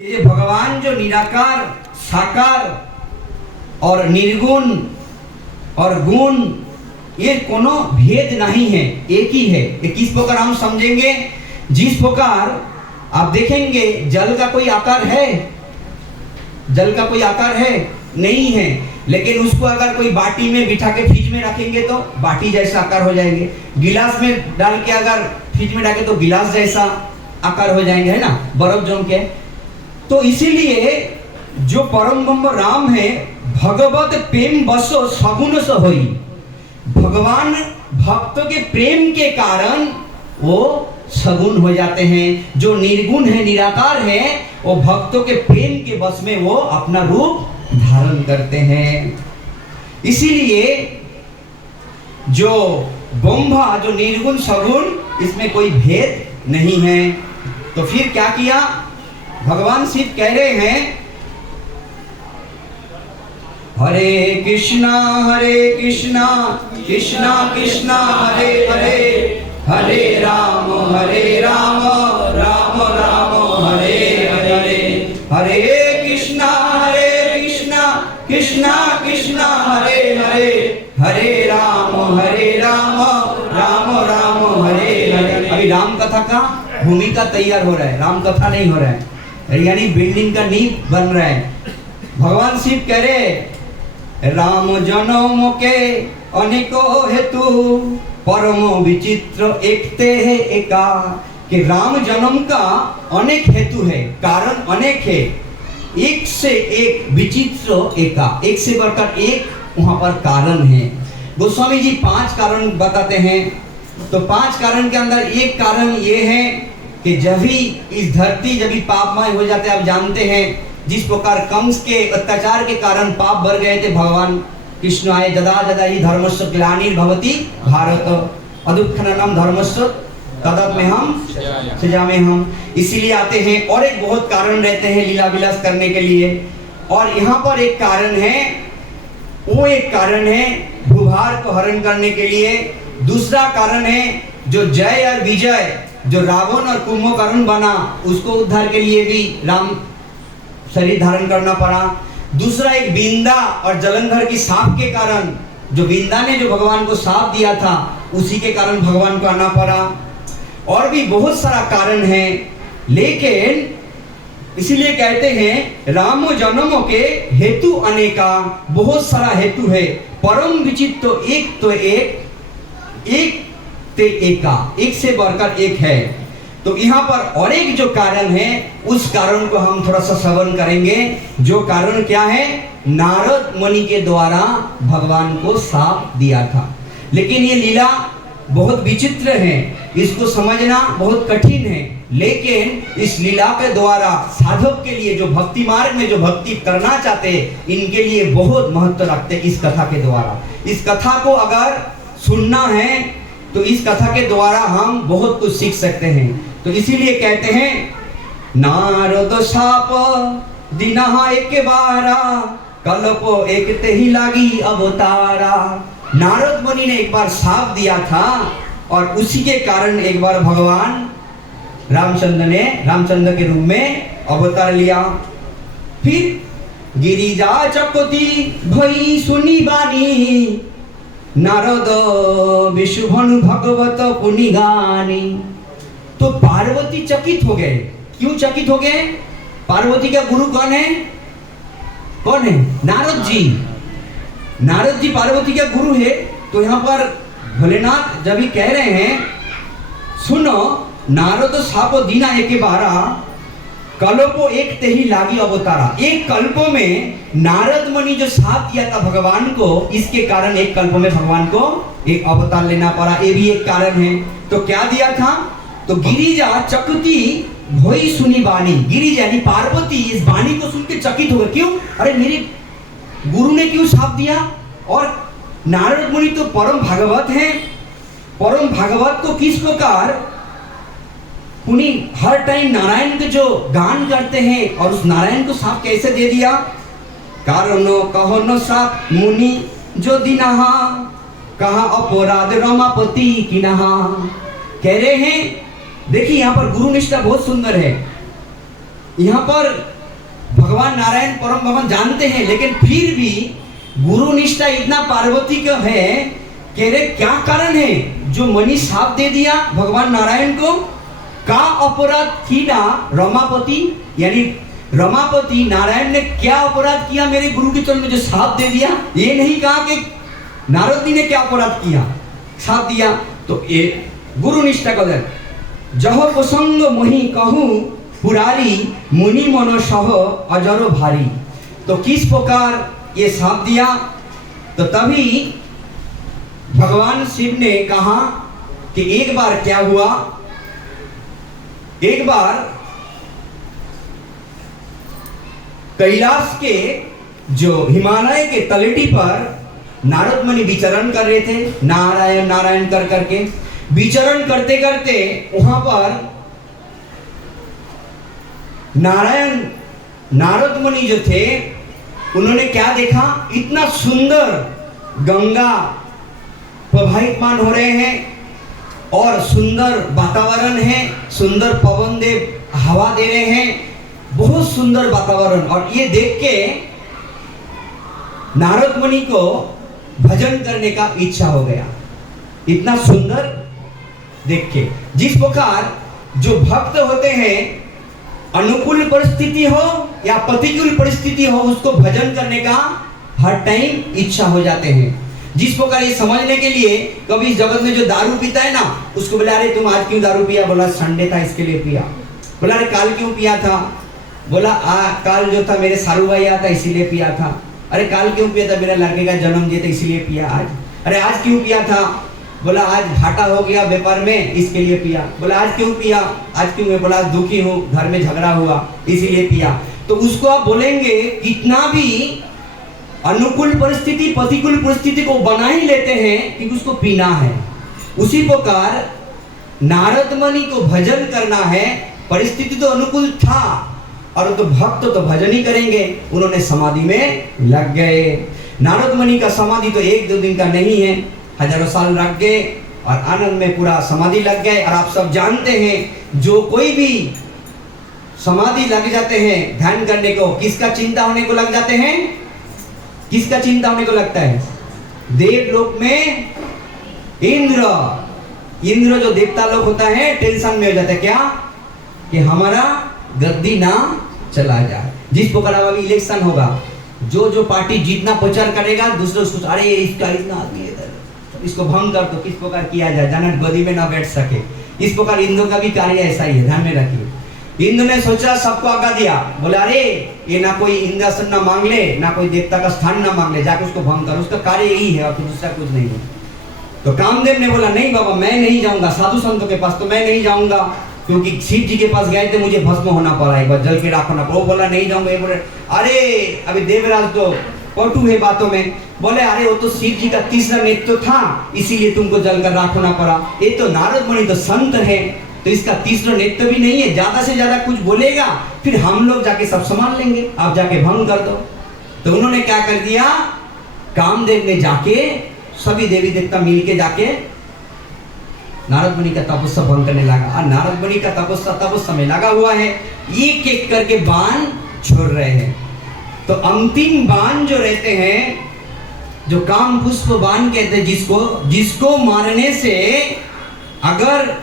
ये भगवान जो निराकार साकार और निर्गुण और गुण ये कोनो भेद नहीं है, एक ही है। ये किस प्रकार हम समझेंगे? जिस प्रकार आप देखेंगे जल का कोई आकार है, जल का कोई आकार है नहीं है, लेकिन उसको अगर कोई बाटी में बिठा के फ्रिज में रखेंगे तो बाटी जैसा आकार हो जाएंगे। गिलास में डाल के अगर फ्रिज में डालें तो गिलास जैसा आकार हो जाएंगे, है ना, बर्फ जम के। तो इसीलिए जो परम ब्रह्म राम है, भगवत प्रेम बसो सगुण स होई, भगवान भक्तों के प्रेम के कारण वो सगुण हो जाते हैं। जो निर्गुण है, निराकार है, वो भक्तों के प्रेम के बस में वो अपना रूप धारण करते हैं। इसीलिए जो ब्रह्मा जो निर्गुण सगुण, इसमें कोई भेद नहीं है। तो फिर क्या किया? भगवान शिव कह रहे हैं, हरे कृष्णा कृष्णा कृष्णा हरे हरे, हरे राम राम राम हरे हरे, हरे कृष्णा कृष्णा कृष्णा हरे हरे, हरे राम राम राम हरे हरे। अभी राम कथा का भूमिका तैयार हो रहा है, राम कथा नहीं हो रहा है, यानी बिल्डिंग का नींव बन रहा है। भगवान शिव कह रहे, राम जन्म के अनेको हेतु परम विचित्र एकते है एका, कि राम जन्म का अनेक हेतु है, कारण अनेक है, एक से एक विचित्र एका, एक से बढ़कर एक वहां पर कारण है। गोस्वामी जी 5 कारण बताते हैं। तो 5 कारण के अंदर एक कारण ये है कि जब भी इस धरती जब भी पापमय हो जाते हैं, आप जानते हैं जिस प्रकार कंस के अत्याचार के कारण पाप बढ़ गए थे, भगवान कृष्ण आए, जदा जदा ही धर्मस्य ग्लानिर्भवति भारत अदुत्थानम धर्मस्य तदप्यहम् सृजाम्यहम्। इसीलिए आते हैं। और एक बहुत कारण रहते हैं लीला विलास करने के लिए। और यहाँ पर एक कारण है, वो एक कारण है भूभार को हरण करने के लिए। दूसरा कारण है जो जय और विजय, जो रावण और कुंभकर्ण बना, उसको उद्धार के लिए भी राम शरीर धारण करना पड़ा। दूसरा एक बिंदा और जलंधर की सांप के कारण, जो बिंदा ने जो भगवान को सांप दिया था, उसी के कारण भगवान को आना पड़ा। और भी बहुत सारा कारण है, लेकिन इसीलिए कहते हैं राम जन्म के हेतु अनेका, बहुत सारा हेतु है। परम विचित्र तो एक ते एका, एक से बढ़कर एक है। तो यहाँ पर और एक जो कारण है, उस कारण को हम थोड़ा सा श्रवण करेंगे। जो कारण क्या है? नारद मुनि के द्वारा भगवान को शाप दिया था। लेकिन ये लीला बहुत विचित्र है, इसको समझना बहुत कठिन है, लेकिन इस लीला के द्वारा साधक के लिए, जो भक्ति मार्ग में जो भक्ति करना चाहते हैं, इनके लिए बहुत महत्व रखते हैं इस कथा के द्वारा। इस कथा को अगर सुनना है तो इस कथा के द्वारा हम बहुत कुछ सीख सकते हैं। तो इसीलिए कहते हैं, नारद शाप दिनहा एक बारा, कल्पो एक ते ही लागी अवतारा। नारद मुनि ने एक बार शाप दिया था, और उसी के कारण एक बार भगवान रामचंद्र ने रामचंद्र के रूप में अवतार लिया। फिर गिरिजा चकोती भई सुनी बानी, नारद विशुभनु भगवत पुनि गानी। तो पार्वती चकित हो गए। क्यों चकित हो गए? पार्वती का गुरु कौन है? कौन है? नारद जी। नारद जी पार्वती का गुरु है। तो यहाँ पर भोलेनाथ जब भी कह रहे हैं, सुनो, नारद सापो दीना एक बारा, कल्पो एक ते ही लागी अवतारा। एक कल्पों में नारद मुनि जो साप दिया था भगवान को, इसके कारण एक कल्प में भगवान को एक अवतार लेना पड़ा। ये भी एक कारण है। तो क्या दिया था? तो गिरिजा चकुती भोई सुनी बानी। गिरिजा यानी पार्वती इस बानी को सुन के चकित हो गए। क्यों? अरे मेरे गुरु ने क्यों साप दिया? और नारद मुनि तो परम भागवत हैं। परम भागवत को किस प्रकार उन्हीं हर टाइम नारायण के जो गान करते हैं, और उस नारायण को साप कैसे दे दिया? कारणो कहो न साप मुनि जो दिनहा, कहा अपराध रमापति किनहा। कह रहे हैं, देखिए यहाँ पर गुरु निष्ठा बहुत सुंदर है। यहाँ पर भगवान नारायण परम भगवान जानते हैं, लेकिन फिर भी गुरु निष्ठा इतना पार्वती का है कि रे क्या कारण है जो मणि साप दे दिया भगवान नारायण को? का अपराध किया रमापति, यानी रमापति नारायण ने क्या अपराध किया मेरे गुरु के चरण में जो साप दे दिया? ये नहीं कहा कि नारद जी ने क्या अपराध किया साप दिया। तो ये गुरु निष्ठा का जह प्रसंग मोहि कहूँ पुरारी मुनि मनो सह अजरो भारी। तो किस प्रकार ये साप दिया? तो तभी भगवान शिव ने कहा कि एक बार क्या हुआ, एक बार कैलाश के जो हिमालय के तलेटी पर नारद मुनि विचरण कर रहे थे, नारायण नारायण कर करके विचरण करते करते वहां पर नारद मुनि जो थे उन्होंने क्या देखा? इतना सुंदर गंगा प्रवाहितमान हो रहे हैं और सुंदर वातावरण है, सुंदर पवन देव हवा दे रहे हैं, बहुत सुंदर वातावरण। और ये देख के नारद मुनि को भजन करने का इच्छा हो गया, इतना सुंदर देख के। जिस प्रकार जो भक्त होते हैं अनुकूल परिस्थिति हो या प्रतिकूल परिस्थिति हो उसको भजन करने का हर टाइम इच्छा हो जाते हैं। जिस प्रकार ये समझने के लिए कभी इस जगत में जो दारू पीता है ना उसको बोला अरे तुम आज क्यों दारू पिया? बोला संडे था इसके लिए पिया। बोला अरे काल क्यों पिया था? बोला काल जो था मेरे सारू भाई आता इसीलिए पिया था। अरे काल क्यों पिया था? मेरा लड़के का जन्मदिन था इसीलिए पिया आज। अरे आज क्यों पिया था? बोला आज घाटा हो गया व्यापार में इसके लिए पिया। बोला आज क्यों पिया? आज क्यों? बोला दुखी हूँ, घर में झगड़ा हुआ इसीलिए पिया। तो उसको आप बोलेंगे कितना भी अनुकूल परिस्थिति प्रतिकूल परिस्थिति को बना ही लेते हैं कि उसको पीना है। उसी प्रकार नारद मुनि को भजन करना है, परिस्थिति तो अनुकूल था और तो भक्त तो भजन ही करेंगे। उन्होंने समाधि में लग गए। नारद मुनि का समाधि तो एक दो दिन का नहीं है, हजारों साल लग गए और आनंद में पूरा समाधि लग गए। और आप सब जानते हैं जो कोई भी समाधि लग जाते हैं ध्यान करने को, किसका चिंता होने को लग जाते हैं? किसका चिंता होने को लगता है? देवलोक में इंद्र जो देवता लोग होता है टेंशन में हो जाता है क्या कि हमारा गद्दी ना चला जाए। जिस प्रकार अभी इलेक्शन होगा, जो जो पार्टी जीतना प्रचार करेगा दूसरे उसको अरे इसका इतना आदमी है तो इसको भंग कर दो, किस प्रकार किया जाए जाना गद्दी में ना बैठ सके। इस प्रकार इंद्र का भी कार्य ऐसा ही है, ध्यान में रखिए। इंद्र ने सोचा सबको आज्ञा दिया, बोला अरे ये ना कोई इंद्रासन ना मांग ले ना कोई देवता का स्थान ना मांग ले, जाके उसको भंग कर। उसका कार्य यही है और दूसरा कुछ नहीं है। तो कामदेव ने बोला नहीं बाबा मैं नहीं जाऊंगा साधु संतों के पास, तो मैं नहीं जाऊंगा क्योंकि शिव जी के पास गए थे मुझे भस्म होना पड़ा, एक बार जल के राखना पड़ा। वो बोला नहीं जाऊंगा। ये बोले अरे अभी देवराज तो पटू है बातों में। बोले अरे वो तो शिव जी का तीसरा नेत्र था इसीलिए तुमको जल कर राखना पड़ा। ये तो नारद मुनि तो संत है तो इसका तीसरा नेत्र भी नहीं है, ज्यादा से ज्यादा कुछ बोलेगा फिर हम लोग जाके सब संभाल लेंगे, आप जाके भंग कर दो। तो उन्होंने क्या कर दिया, कामदेव ने जाके सभी देवी देवता मिलके जाके नारद मुनि का तपस्या भंग करने लगा। और नारद मुनि का तपस्या में लगा हुआ है, एक एक करके बाण छोड़ रहे हैं। तो अंतिम बाण जो रहते हैं जो काम पुष्प बाण कहते हैं, जिसको मारने से अगर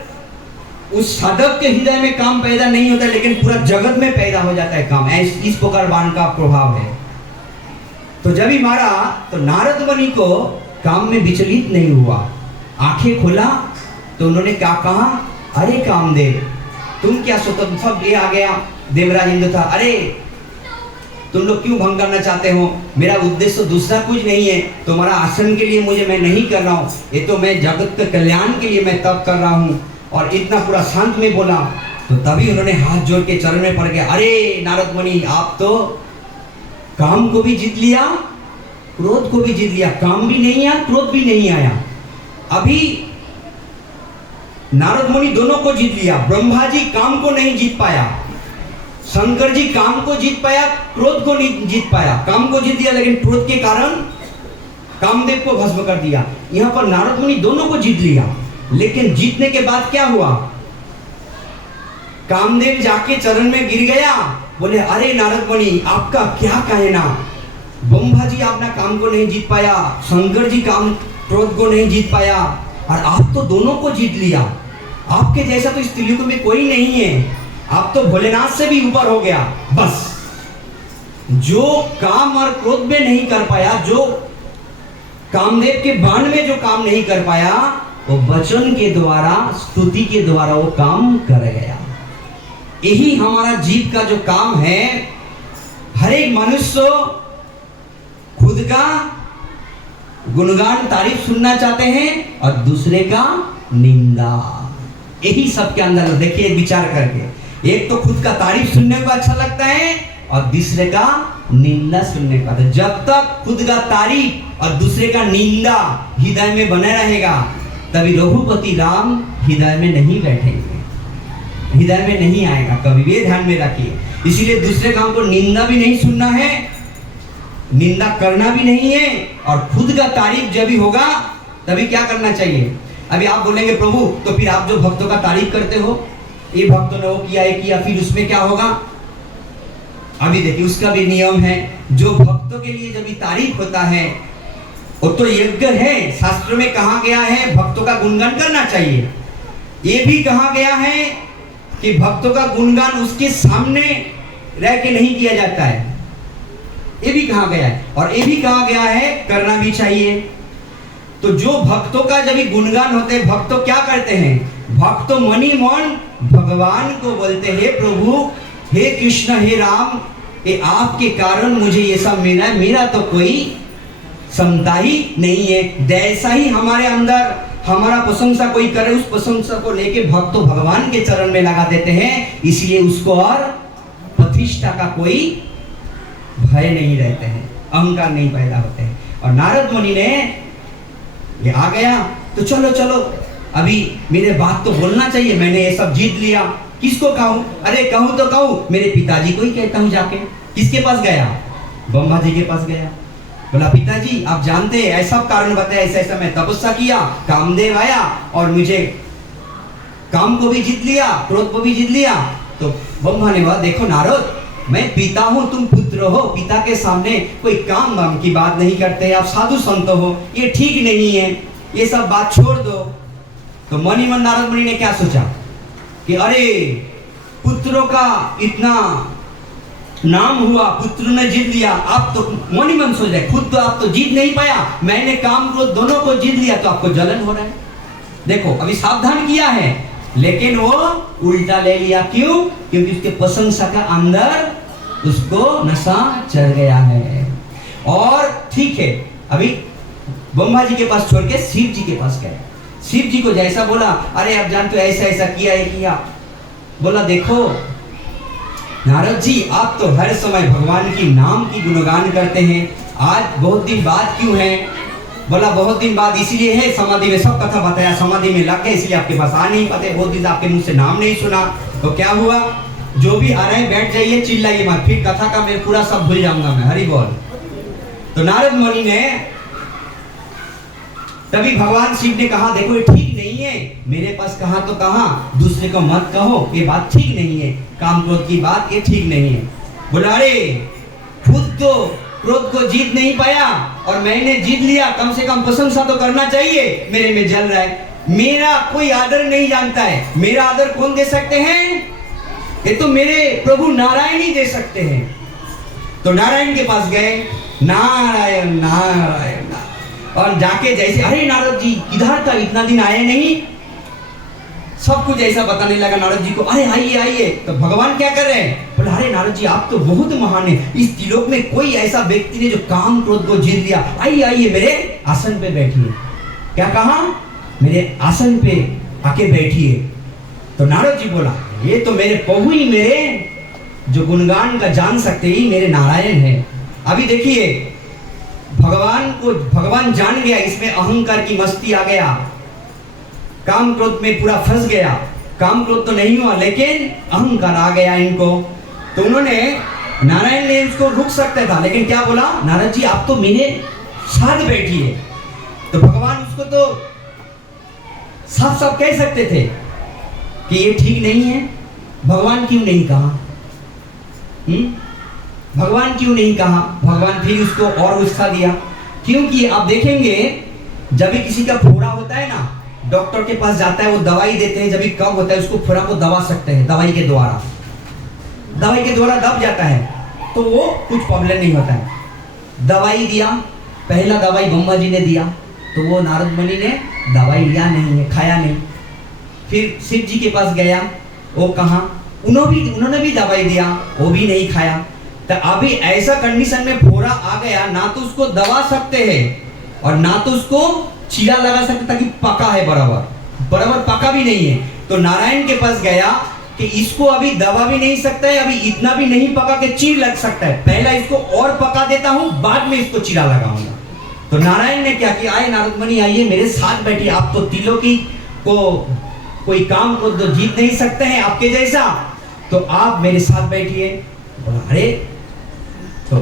उस साधक के हृदय में काम पैदा नहीं होता लेकिन पूरा जगत में पैदा हो जाता है काम, इस प्रकार बाण का प्रभाव है। तो जब ही मारा तो नारद मुनि को काम में विचलित नहीं हुआ, आंखें खोला तो उन्होंने क्या कहा, अरे कामदेव तुम क्या स्वतंत्र, सब ये आ गया देवराज इंद्र था, अरे तुम लोग क्यों भंग करना चाहते हो, मेरा उद्देश्य दूसरा कुछ नहीं है, तुम्हारा आसन के लिए मुझे मैं नहीं कर रहा हूँ, ये तो मैं जगत के कल्याण के लिए मैं तप कर रहा हूँ। और इतना पूरा शांत में बोला। तो तभी उन्होंने हाथ जोड़ के चरण में पड़ गया, अरे नारद मुनि आप तो काम को भी जीत लिया क्रोध को भी जीत लिया, काम भी नहीं आया क्रोध भी नहीं आया। अभी नारद मुनि दोनों को जीत लिया, ब्रह्मा जी काम को नहीं जीत पाया, शंकर जी काम को जीत पाया क्रोध को नहीं जीत पाया, काम को जीत लिया लेकिन क्रोध के कारण कामदेव को भस्म कर दिया। यहां पर नारद मुनि दोनों को जीत लिया, लेकिन जीतने के बाद क्या हुआ, कामदेव जाके चरण में गिर गया बोले अरे नारद मुनि आपका क्या कहना, ब्रह्मा जी अपना काम को नहीं जीत पाया, शंकर जी काम क्रोध को नहीं जीत पाया, और आप तो दोनों को जीत लिया। आपके जैसा तो इस त्रिलोक में कोई नहीं है, आप तो भोलेनाथ से भी ऊपर हो गया। बस जो काम और क्रोध में नहीं कर पाया, जो कामदेव के बाण में जो काम नहीं कर पाया, वो वचन के द्वारा, स्तुति के द्वारा वो काम कर गया। यही हमारा जीव का जो काम है। हर एक मनुष्य खुद का गुणगान तारीफ सुनना चाहते हैं और दूसरे का निंदा। यही सबके अंदर देखिए विचार करके, एक तो खुद का तारीफ सुनने को अच्छा लगता है और दूसरे का निंदा सुनने का। तो जब तक खुद का तारीफ और दूसरे का निंदा हृदय में बने रहेगा, तभी रघुपति राम हृदय में नहीं बैठेंगे, हृदय में नहीं आएगा कभी। ये ध्यान में रखिए। इसीलिए दूसरे काम को निंदा भी नहीं सुनना है, निंदा करना भी नहीं है, और खुद का तारीफ जब भी होगा तभी क्या करना चाहिए। अभी आप बोलेंगे प्रभु तो फिर आप जो भक्तों का तारीफ करते हो, ये भक्तों ने वो किया, ये किया, फिर उसमें क्या होगा। अभी देखिए उसका भी नियम है। जो भक्तों के लिए जब भी तारीफ होता है वो तो यज्ञ है, शास्त्र में कहा गया है भक्तों का गुणगान करना चाहिए। ये भी कहा गया है कि भक्तों का गुणगान उसके सामने रह के नहीं किया जाता है, ये भी कहा गया है। और ये भी कहा गया है करना भी चाहिए। तो जो भक्तों का जब भी गुणगान होते हैं, भक्त क्या करते हैं, भक्त मनी मन भगवान को बोलते हैं प्रभु हे कृष्ण हे राम, ये आपके कारण मुझे ये सब मिला है, मेरा तो कोई क्षमता ही नहीं है। जैसा ही हमारे अंदर हमारा प्रशंसा कोई करे, उस प्रशंसा को लेके भक्त भगवान के चरण में लगा देते हैं, इसलिए उसको और प्रतिष्ठा का कोई भय नहीं रहते हैं, अहंकार नहीं पैदा होते हैं। और नारद मुनि ने ये आ गया तो चलो चलो अभी मेरे बात तो बोलना चाहिए, मैंने ये सब जीत लिया, किसको कहूं, अरे कहूं तो कहूं मेरे पिताजी को ही कहता हूं जाके। किसके पास गया, ब्रह्मा जी के पास गया। बोला पिताजी आप जानते हैं ऐसा कारण बताया, ऐसा ऐसा मैं तपस्या किया, कामदेव आया और मुझे काम को भी जीत लिया, क्रोध को भी जीत लिया। तो ब्रह्मा ने बोला देखो नारद, मैं पिता हूं, तुम पुत्र हो, पिता के सामने कोई काम वाम की बात नहीं करते, आप साधु संत हो, ये ठीक नहीं है, ये सब बात छोड़ दो। तो मनी मन नारद मुनि ने क्या सोचा कि अरे पुत्रों का इतना नाम हुआ, पुत्र ने जीत लिया, आप तो मनी मन सोच रहे खुद तो आप तो जीत नहीं पाया, मैंने काम को दोनों को जीत लिया, तो आपको जलन हो रहा है। देखो अभी सावधान किया है, लेकिन वो उल्टा ले लिया। क्यों? क्योंकि उसके प्रशंसा का अंदर उसको नशा चढ़ गया है। और ठीक है, अभी ब्रह्मा जी के पास छोड़ के शिव जी के पास गए। शिव जी को जैसा बोला, अरे आप जानते हो ऐसा ऐसा किया है किया। बोला देखो नारद जी आप तो हर समय भगवान की नाम की गुणगान करते हैं, आज बहुत दिन बाद क्यों है। बोला बहुत दिन बाद इसलिए है, समाधि में सब कथा बताया, समाधि में लग गए इसलिए आपके पास आ नहीं पाते, बहुत दिन आपके मुंह से नाम नहीं सुना। तो क्या हुआ, जो भी आ रहे हैं बैठ जाइए, चिल्लाइए मत, फिर कथा का मैं पूरा सब भूल जाऊंगा मैं, हरि बोल। तो नारद मुनि ने तभी भगवान शिव ने कहा देखो ये ठीक नहीं है, मेरे पास कहा तो कहा, दूसरे को मत कहो, ये बात ठीक नहीं है, काम क्रोध की बात ये ठीक नहीं है। बोला अरे खुद तो क्रोध को जीत नहीं पाया और मैंने जीत लिया, कम से कम प्रशंसा तो करना चाहिए, मेरे में जल रहा है, मेरा कोई आदर नहीं जानता है। मेरा आदर कौन दे सकते हैं, ये तो मेरे प्रभु नारायण ही दे सकते हैं। तो नारायण के पास गए, नारायण नारायण, और जाके जैसे अरे नारद जी किधर था, इतना दिन आए नहीं, सब कुछ ऐसा बताने लगा नारद जी को, अरे आइए आइए। तो भगवान क्या कर रहे हैं, बोला अरे नारद जी आप तो बहुत महान है, इस त्रिलोक में कोई ऐसा व्यक्ति नहीं जो काम क्रोध को जीत लिया, आइए आइए मेरे आसन पे बैठिए। क्या कहा, मेरे आसन पे आके बैठिए। तो नारद जी बोला ये तो मेरे प्रभु ही, मेरे जो गुणगान का जान सकते ही मेरे नारायण है। अभी देखिए भगवान को भगवान जान गया, इसमें अहंकार की मस्ती आ गया, काम क्रोध में पूरा फंस गया। काम क्रोध तो नहीं हुआ लेकिन अहंकार आ गया इनको। तो उन्होंने, नारायण ने उसको रुक सकता था, लेकिन क्या बोला, नारद जी आप तो मेरे साथ बैठिए। तो भगवान उसको तो साफ साफ कह सकते थे कि ये ठीक नहीं है, भगवान क्यों नहीं कहा। भगवान क्यों नहीं कहा? भगवान फिर उसको और उत्साह दिया, क्योंकि आप देखेंगे जब भी किसी का फोड़ा होता है ना, डॉक्टर के पास जाता है, वो दवाई देते हैं, जब भी कब होता है उसको फोड़ा को दबा सकते हैं दवाई के द्वारा दब जाता है तो वो कुछ प्रॉब्लम नहीं होता है। दवाई दिया, पहला दवाई ब्रह्मा जी ने दिया तो वो नारद मुनि ने दवाई लिया नहीं है, खाया नहीं। फिर शिव जी के पास गया, वो कहा, उन्होंने भी दवाई दिया, वो भी नहीं खाया। तो अभी ऐसा कंडीशन में फोड़ा आ गया, ना तो उसको दबा सकते हैं और ना तो उसको चीरा लगा सकते ताकि पका है, बराबर पका भी नहीं है। तो नारायण के पास गया कि इसको अभी दबा भी नहीं सकता है, अभी इतना भी नहीं पका के चीर लग सकता है, पहला इसको और पका देता हूं, बाद में इसको चीरा लगाऊंगा। तो नारायण ने क्या किया, आए नारद मुनि आइए मेरे साथ बैठिए, आप तो तिलों की को कोई काम को तो जीत नहीं सकते हैं आपके जैसा, तो आप मेरे साथ बैठिए। अरे तो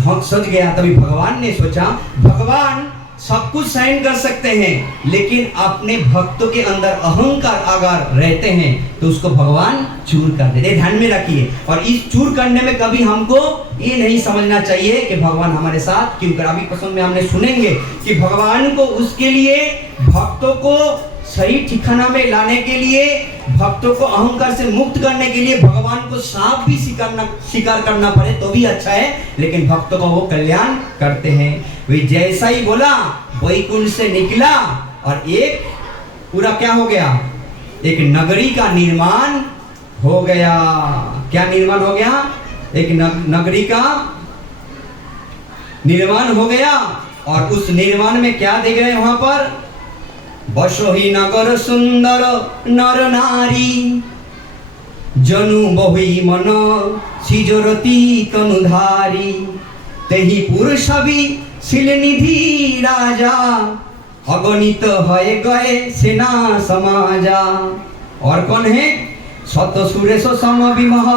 हम सोच गया, तभी भगवान ने सोचा, भगवान सब कुछ सहन कर सकते हैं, लेकिन अपने भक्तों के अंदर अहंकार अगर रहते हैं तो उसको भगवान चूर कर देते। ध्यान में रखिए, और इस चूर करने में कभी हमको ये नहीं समझना चाहिए कि भगवान हमारे साथ क्यों कर। अभी प्रसंग में हमने सुनेंगे कि भगवान को उसके लिए भक्तों को सही ठिकाना में लाने के लिए, भक्तों को अहंकार से मुक्त करने के लिए भगवान को सांप भी शिकार करना पड़े तो भी अच्छा है, लेकिन भक्तों का वो कल्याण करते हैं। वे जैसा ही बोला वैकुंठ से निकला और एक पूरा क्या हो गया, एक नगरी का निर्माण हो गया। क्या निर्माण हो गया? एक नगरी का निर्माण हो गया। और उस निर्माण में क्या देख रहे हैं वहां पर, बसोही नगर सुंदर नर नारी, जनु बहुई मन सिजरती तनुधारी, तेही पुरुष भी शिलनिधि राजा, अगणित हये गए सेना समाजा। और कौन है? शत सुरेश सम विमह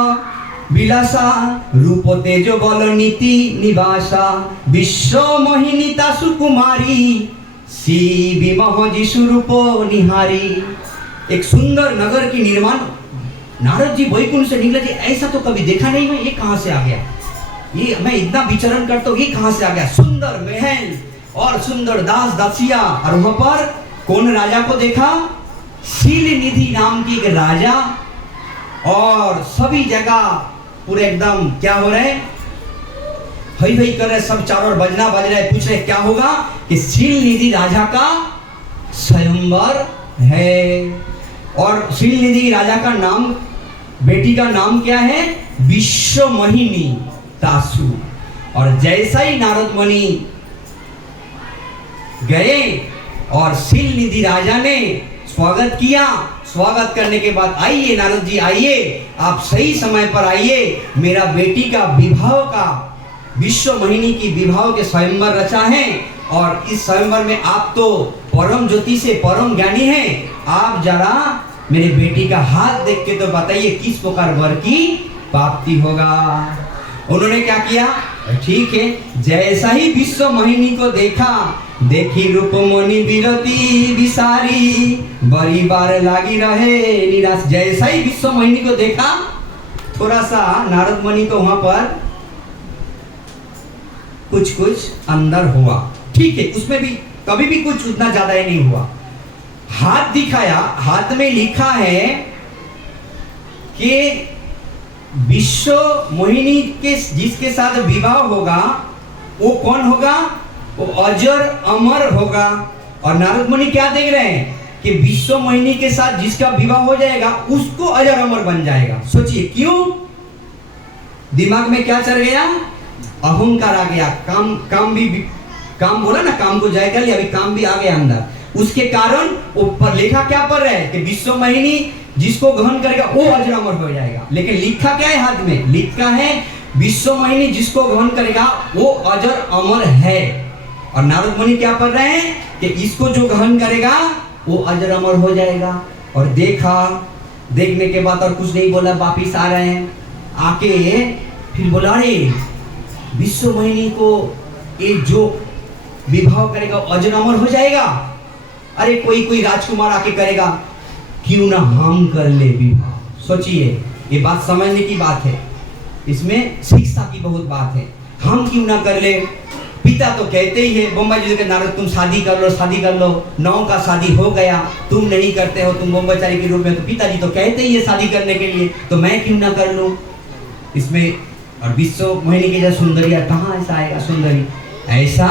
विलासा, रूप तेज बल नीति निवासा, विश्व मोहिनीता सुकुमारी, सी विमह जिसु रूप निहारी। एक सुंदर नगर की निर्माण, नारद जी वैकुंठ से निकले जी, ऐसा तो कभी देखा नहीं मैं, ये कहां से आ गया, ये मैं इतना विचरण करता हूँ, ये कहां से आ गया। सुंदर महल और सुंदर दास दासिया, और वहां पर कौन राजा को देखा? शीलनिधि नाम की एक राजा, और सभी जगह पूरे एकदम क्या हो रहे, हई हई कर रहे, सब चारों ओर बजना बज रहे, पूछ रहे क्या होगा कि शीलनिधि राजा का स्वयंवर है। और शीलनिधि राजा का नाम, बेटी का नाम क्या है? विश्वमोहिनी तासु। और जैसा ही नारद मुनि गए और शीलनिधि राजा ने स्वागत किया, स्वागत करने के बाद, आइए नारद जी आइए, आप सही समय पर आइए, मेरा बेटी का विवाह का, विश्वमोहिनी की विवाह के स्वयंवर रचा है, और इस स्वयंवर में आप तो परम ज्योति से परम ज्ञानी हैं, आप जरा मेरे बेटी का हाथ देख के तो बताइए किस प्रकार वर की प्राप्ति होगा। उन्होंने क्या किया? ठीक है, जैसा ही विश्वमोहिनी को देखा, देखी रूप मोनि विरति विसारी, बड़ी बार लागी रहे निराश। जैसा ही विश्वमोहिनी को देखा, थोड़ा सा नारद मुनि को वहां पर कुछ अंदर हुआ, ठीक है, उसमें भी कभी भी कुछ उतना ज्यादा ही नहीं हुआ। हाथ दिखाया, हाथ में लिखा है कि विश्वमोहिनी के जिसके साथ विवाह होगा वो कौन होगा? वो अजर अमर होगा। और नारद मुनि क्या देख रहे हैं कि विश्वमोहिनी के साथ जिसका विवाह हो जाएगा उसको अजर अमर बन जाएगा। सोचिए क्यों? दिमाग में क्या चल गया? अहंकार आ गया। काम बोला ना, काम को जायका लिया, अभी काम भी आ गया अंदर। उसके कारण ऊपर लिखा क्या पड़ रहा है कि विश्वमोहिनी जिसको ग्रहण करेगा वो अजर अमर हो जाएगा, लेकिन लिखा क्या है हाथ में? लिखा है विश्वमोहिनी जिसको ग्रहण करेगा वो अजर अमर है। और नारद मुनि क्या पढ़ रहे हैं कि इसको जो ग्रहण करेगा वो अजर अमर हो जाएगा। और देखने के बाद और कुछ नहीं बोला, वापिस आ रहे हैं। आके फिर बोला, अरे विश्वमोहिनी को ये जो विवाह करेगा अजर अमर हो जाएगा। अरे कोई राजकुमार आके करेगा, क्यों ना हम कर ले विवाह। सोचिए, ये बात समझने की बात है। इसमें शिक्षा की बहुत बात है। हम क्यों ना कर ले? पिता तो कहते ही है, ब्रह्मा जी के नारद तुम शादी कर लो, शादी कर लो। 9 का शादी हो गया, तुम नहीं करते हो, तुम ब्रह्मचारी के रूप में, तो पिताजी तो कहते ही है शादी करने के लिए, तो मैं क्यों ना कर लूं? इसमें और विश्व मोहिनी की जब सुंदरिया, कहाँ ऐसा आएगा सुंदरी, ऐसा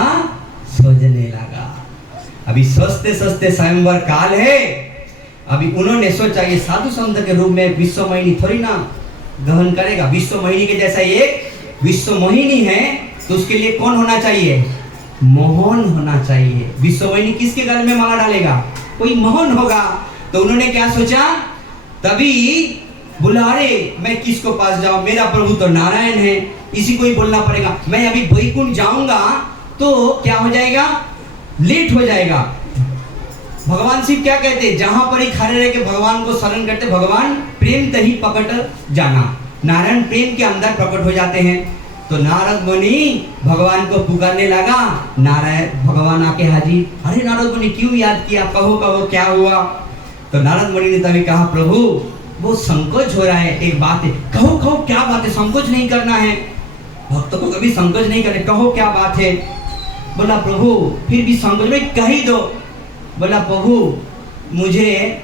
सोचने लगा। अभी सोचते सोचते स्वयंवर काल है। अभी उन्होंने सोचा ये साधु संत के रूप में विश्व मोहिनी थोड़ी ना ग्रहण करेगा। विश्व मोहिनी के जैसा एक विश्व मोहिनी है, तो उसके लिए कौन होना चाहिए? मोहन होना चाहिए। विश्व मोहिनी किसके गले में माला डालेगा? कोई मोहन होगा। तो उन्होंने क्या सोचा? तभी बोला अरे मैं किसको पास जाऊं, मेरा प्रभु तो नारायण है, इसी को ही बोलना पड़ेगा। मैं अभी वैकुंठ जाऊंगा तो क्या हो जाएगा? लेट हो जाएगा। भगवान शिव क्या कहते? जहां पर ही खड़े रह के भगवान को शरण करते, भगवान प्रेम तही पकड़ जाना। नारायण प्रेम के अंदर प्रकट हो जाते हैं। तो नारद मुनि भगवान को पुकारने लगा। नारायण भगवान आके हाजिर। अरे नारद मुनि क्यों याद किया, कहो कहो क्या हुआ? तो नारद मुनि ने तभी कहा प्रभु वो संकोच हो रहा है, एक बात है। कहो कहो क्या बात है? संकोच नहीं करना है, भक्त को कभी संकोच नहीं करे, कहो क्या बात है? बोला प्रभु फिर भी संकोच में कह ही दो। बोला प्रभु मुझे